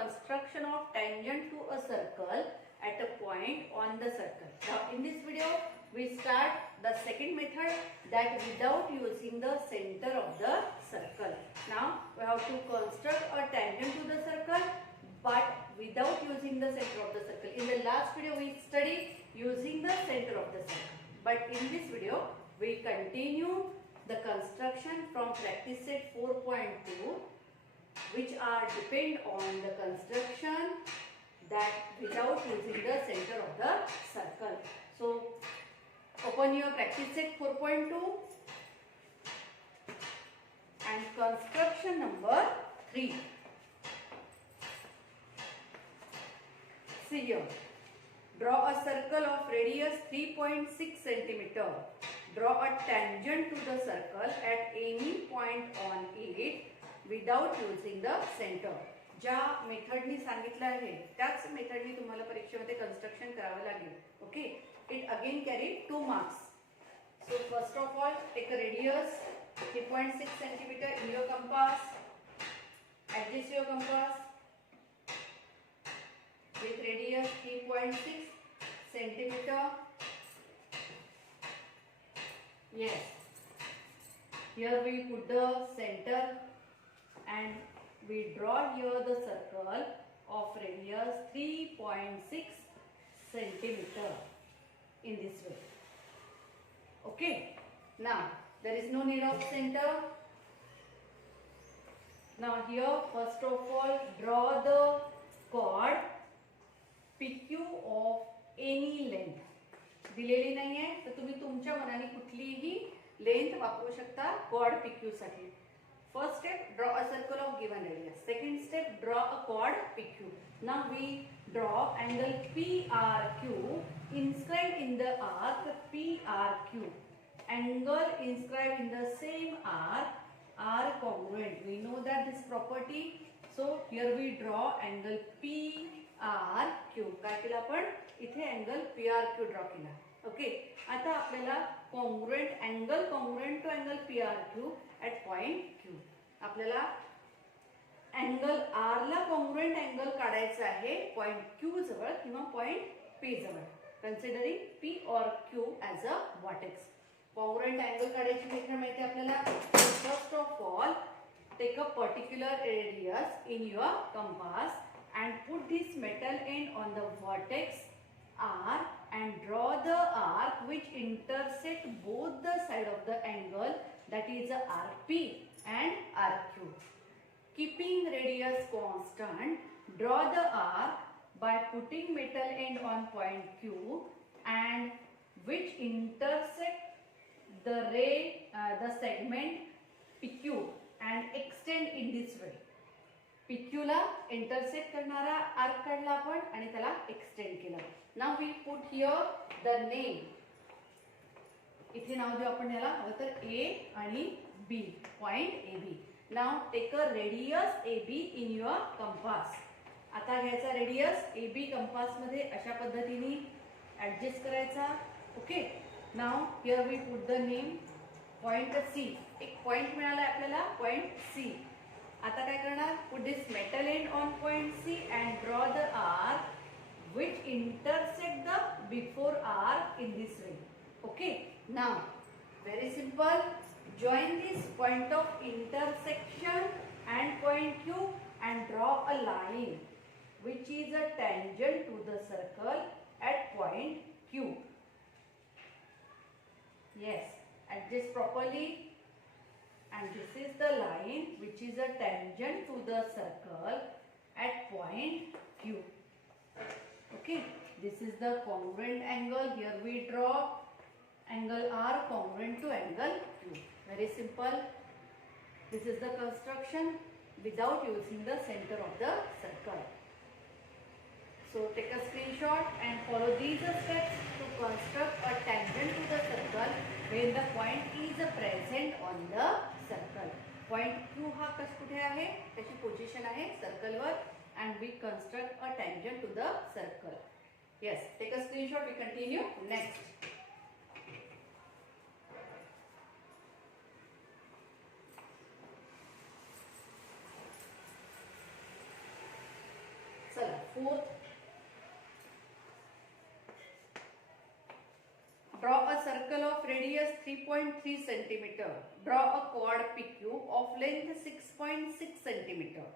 construction of tangent to a circle at a point on the circle. Now in this video we start the second method, that without using the center of the circle. Now we have to construct a tangent to the circle but without using the center of the circle. In the last video we studied using the center of the circle, but in this video we continue the construction from practice set 4.2, which are depend on the construction that without using the center of the circle. So open your practice set 4.2 and construction number 3. See here, draw a circle of radius 3.6 cm. Draw a tangent to the circle at any point on it without using the center. ज्या मेथडनी सांगितलं आहे त्याच मेथडनी तुम्हाला परीक्षेमध्ये construction करावं लागेल. Okay, it again carry 2 marks. So first of all take a radius 3.6 cm in your compass. Adjust your compass with radius 3.6 cm. Yes, here we put the center and we draw here the circle of radius 3.6 cm in this way. Okay, now there is no need of center. Now here first of all draw the chord PQ of any length. दिलेली नाही आहे तर तुम्ही तुमच्या मनाने कुठलीही length वापरू शकता chord PQ साठी. First step, draw a circle of given radius. Second step, draw a chord PQ. Now we draw angle PRQ inscribed in the arc PRQ. Angle inscribed in the same arc are congruent. We know that this property. So here we draw angle PRQ. काय केलं आपण इथे angle PRQ draw केला. Okay, आता आपल्याला congruent angle congruent to angle PRQ at point Q. आपल्याला angle R ला congruent angle काढायचा आहे पॉइंट Q जवळ किंवा पॉइंट P जवळ, considering P or Q as a vertex. Congruent angle काढायची मेथड माहिती आपल्याला. First of all take a particular radius in your compass and put this metal end on the vertex R and draw the arc which intersect both the side of the angle, that is RP and RQ. Keeping radius constant, draw the arc by putting metal end on point Q and which intersect the segment PQ and extend in this way. PQ ला intersect करणारा arc काढला आपण आणि त्याला extend केला. Now we put here the name. इथे नाव देऊ आपण याला हवं तर A आणि B, point AB. Now take a radius AB in your compass. आता घ्यायचा रेडियस AB कंपास मध्ये अशा पद्धतीने ऍडजस्ट करायचा. Okay, now here we put the name point C. एक पॉइंट मिळाला आपल्याला, पॉइंट C. आता काय करणार, put this metal end on point C and draw the arc which intersect the before arc in this way. Okay, now very simple, join this point of intersection and point Q and draw a line which is a tangent to the circle at point Q. Yes, adjust properly. And this is the line which is a tangent to the circle at point Q. Okay, this is the congruent angle. Here we draw angle R congruent to angle Q. Very simple. This is the construction without using the center of the circle. So take a screenshot and follow these steps to construct a tangent to the circle when the point is present on the circle. Point Q हा कुठे आहे, त्याची position आहे सर्कलवर, and we construct a tangent to the circle. Yes, take a screenshot. We continue next. Fourth, draw a circle of radius 3.3 centimeter. Draw a chord PQ of length 6.6 centimeter.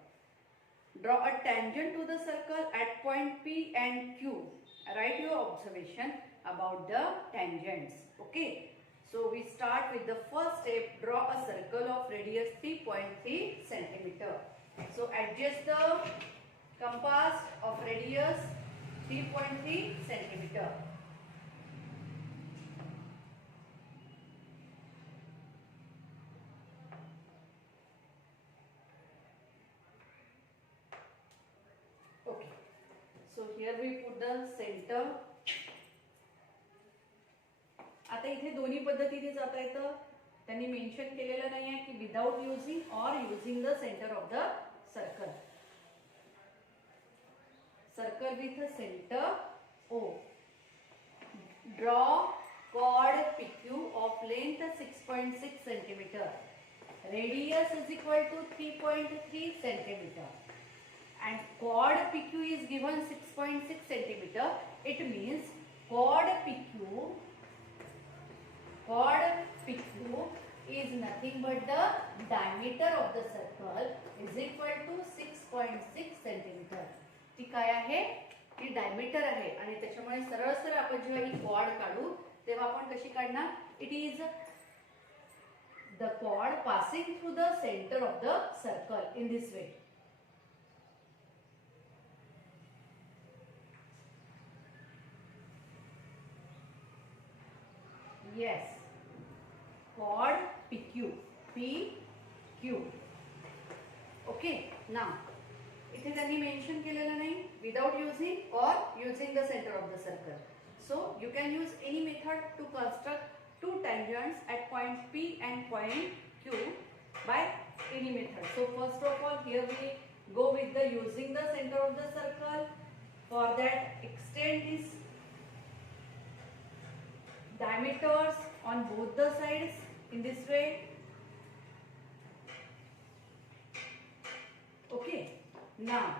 Draw a tangent to the circle at point P and Q. Write your observation about the tangents. Okay. So we start with the first step. Draw a circle of radius 3.3 centimeter. So adjust the compass of radius 3.3 centimeter. Okay. So here we put the center. आता इथे दोन्ही पद्धतीने जाता येतं. त्यांनी mention केलेलं नाही आहे की विदाउट युजिंग और using the centre of the circle. Circle with centre O. Draw chord PQ of length 6.6 centimeter. Radius is equal to 3.3 centimeter. And chord PQ is given 6.6 centimeter. It means chord PQ is nothing but the diameter of the circle is equal to 6.6 centimeter. ती काय आहे? ती diameter आहे आणि त्याच्यामुळे सरळ सरळ आपण जेव्हा ही chord काढू तेव्हा आपण कशी काढणार? It is the chord passing through the center of the circle in this way. Yes. Chord PQ. PQ. Okay. Now, इथे त्यांनी मेन्शन केलेलं नाही without using or using the center of the circle. So you can use any method to construct two tangents at point P and point Q by any method. So first of all, here we go with the using the center of the circle. For that, extend this diameters on both the sides in this way. Okay. Now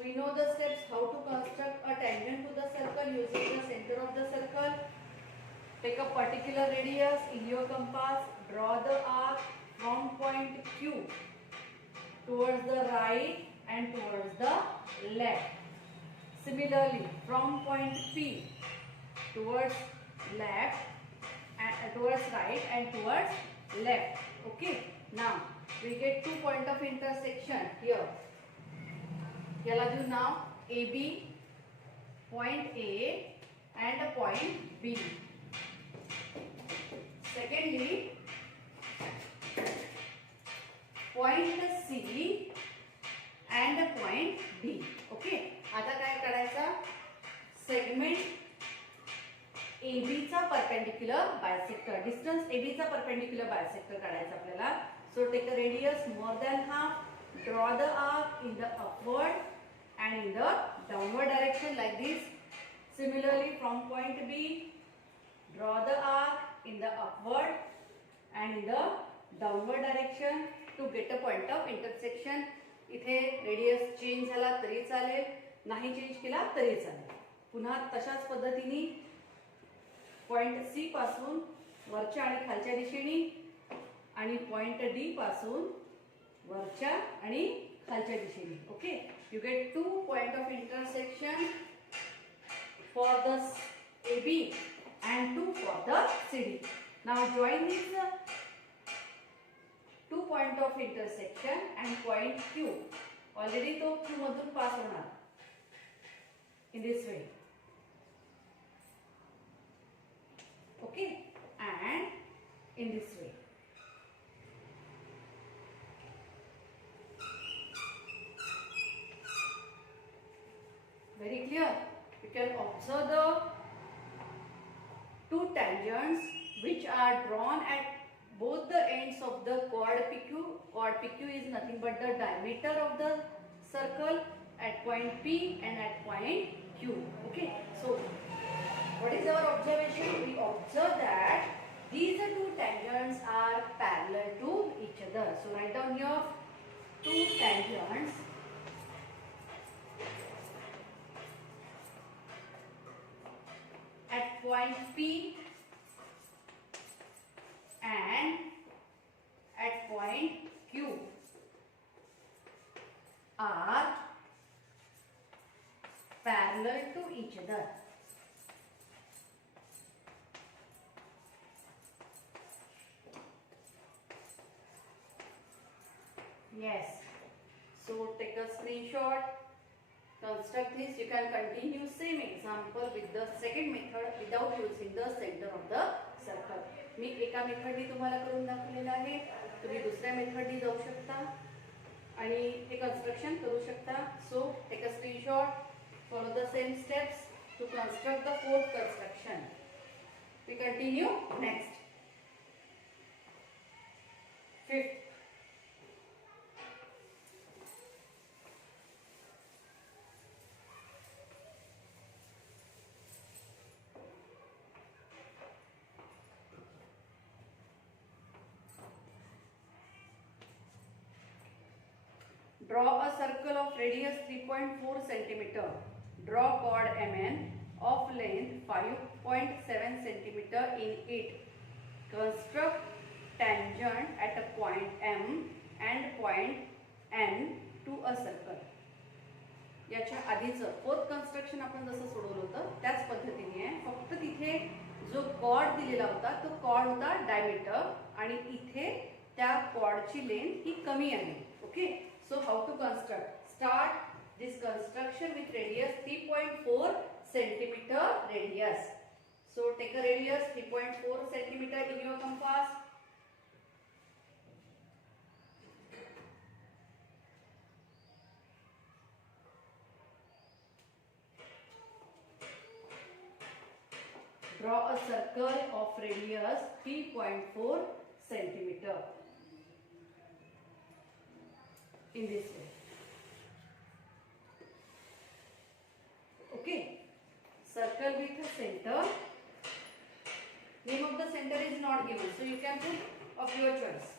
we know the steps how to construct a tangent to the circle using the center of the circle. Take a particular radius in your compass. Draw the arc from point Q towards the right and towards the left. Similarly, from point P towards left and towards right and towards left. Okay. Now we get 2 points of intersection here. Yala do now AB, point A and a point B. Secondly, point C and a point D. Okay. आता काय करायचा? Segment AB चा perpendicular bisector, distance AB चा perpendicular bisector काढायचा आपल्याला. So take a radius more than half, draw the arc in the upward and in the downward direction like this. Similarly, from point B, draw the arc in the upward and in the downward direction to get a point of intersection. इथे radius change झाला तरी चालेल, नाही change केला तरी चालेल. पुन्हा तशाच पद्धतीने पॉइंट C पासून वरच्या आणि खालच्या दिशेने आणि पॉइंट D पासून वरच्या आणि खालच्या दिशेने. Okay. You get 2 point of intersection for the AB and 2 for the CD. Now join these 2 point of intersection and point Q. Already तो Q मधून पास होणार in this way. Okay, and in this way. Very clear. You can observe the two tangents which are drawn at both the ends of the chord PQ. Chord PQ is nothing but the diameter of the circle at point P and at point Q. Okay. So what is our observation? We observe that these two tangents are parallel to each other. So write down here two tangents at point P and at point Q are parallel to each other. Yes. So take a screenshot, construct this. You can continue same example with the second method without using the center of the circle. मी एका मेथडनी तुम्हाला करून दाखवलेलं आहे. तुम्ही दुसऱ्या मेथडनी जाऊ शकता आणि हे कन्स्ट्रक्शन करू शकता. So take a screenshot, follow the same steps to construct the fourth construction. We continue next. Fifth. Draw a circle of radius 3.4 cm. Draw chord MN of length 5.7 cm in it. Construct tangent at a point M and point N to a circle. याच्या आधीचं fourth construction आपण जसं सोडवलं होतं त्याच पद्धतीने आहे. फक्त तिथे जो कॉर्ड दिलेला होता तो कॉर्ड होता डायमीटर आणि इथे त्या कॉर्डची लेंथ ही कमी आहे. Okay. So how to construct? Start this construction with radius 3.4 centimeter radius. So take a radius 3.4 centimeter in your compass. Draw a circle of radius 3.4 centimeter. In this way. Okay. Circle with a center. Name of the center is not given, so you can put of your choice.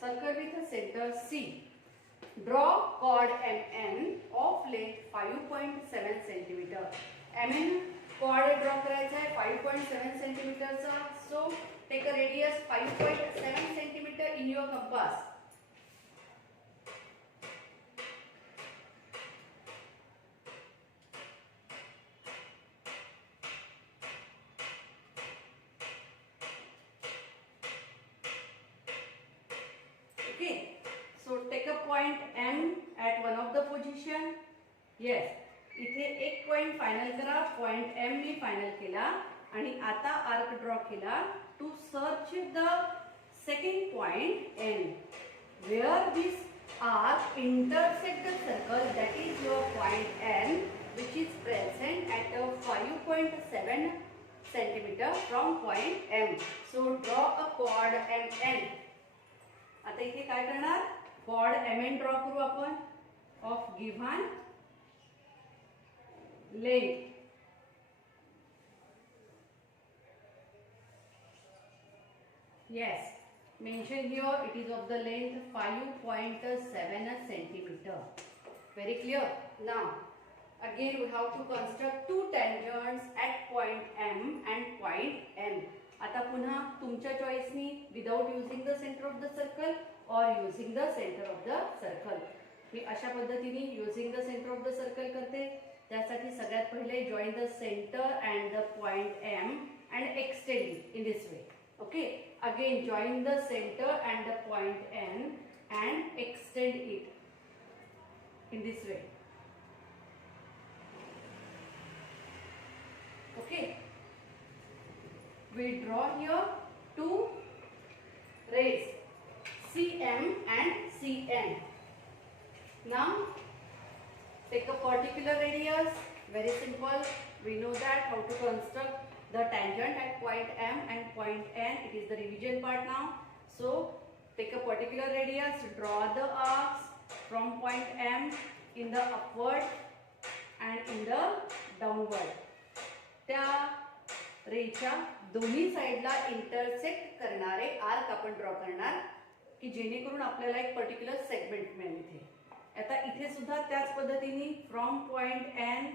Circle with a center C. Draw chord MN of length 5.7 cm. MN chord draw करायचा आहे 5.7 cm चा. So take a radius 5.7 cm in your compass. Okay, so take a point M at one of the position. Yes, इथे एक point final करा. Point M मी final केला आणि आता आर्क ड्रॉ केला to search the second point N. Where this arc intersect the circle, that is your point N, which is present at a 5.7 cm from point M. So draw a chord MN. आता इथे काय करणार? chord MN draw करू आपण of given length. Yes, mention here it is of the length 5.7 centimeter. Very clear. Now again we have to construct two tangents at point M and point N. आता पुन्हा तुमच्या चॉईसनी without using the centre of the circle और using the centre of the circle. मी अशा पद्धतीने using the centre of the circle करते. त्यासाठी सगळ्यात पहिले join the centre and the point M and extend it in this way. Okay, again join the center and the point N and extend it in this way. Okay, we draw here two rays CM and CN. Now take a particular radius. Very simple. We know that how to construct the tangent at point M and point N. It is the revision part now. So take a particular radius. Draw the arcs from point M in the upward and in the downward. त्या रेच्या दोन्ही साइडला intersect करणारे arc आपण draw करणार. की जेणेकरून आपल्याला एक पर्टिक्युलर सेगमेंट मिळेल इथे. आता इथे सुद्धा त्याच पद्धतीने from point N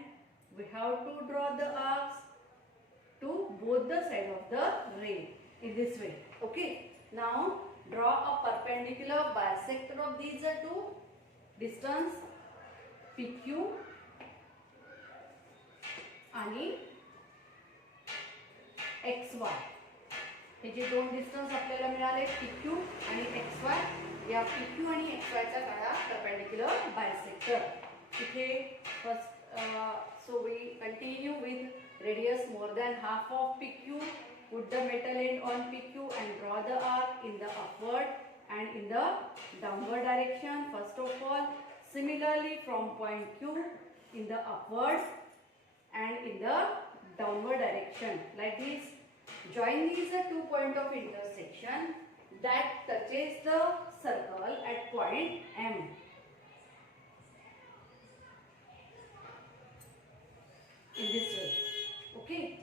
we have to draw the arcs to both the side of the ray in this way. Okay, now draw a perpendicular bisector of these two. Distance PQ आणि XY. हे जे दोन distance आपल्याला मिळाले PQ आणि XY, या PQ आणि XY चा काढा perpendicular bisector. इथे first so we continue with radius more than half of PQ. Put the metal end on PQ and draw the arc in the upward and in the downward direction. First of all, similarly from point Q in the upward and in the downward direction, like this. Join these two points of intersection that touches the circle at point M. In this way. Okay.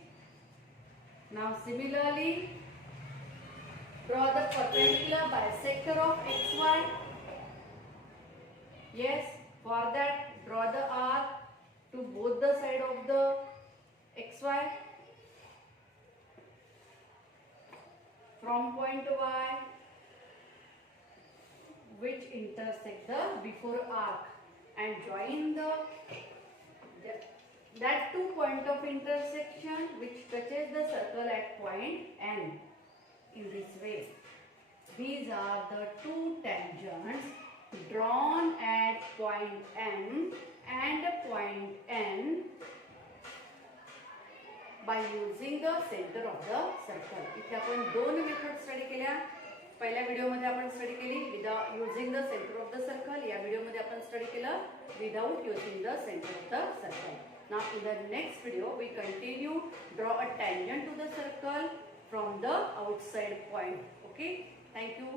Now similarly, draw the perpendicular bisector of XY. Yes, for that draw the arc to both the side of the XY. From point Y, which intersect the before arc, and join that two point of intersection which touches the circle at point N in this way. These are the two tangents drawn at point M and point N by using the center of the circle. इथे आपण दोन method study केल्या. पहिल्या व्हिडिओमध्ये आपण study केली without using the centre of the circle. या व्हिडिओमध्ये आपण स्टडी केलं without using the centre of the circle. Now in the next video we continue draw a tangent to the circle from the outside point. Okay, thank you.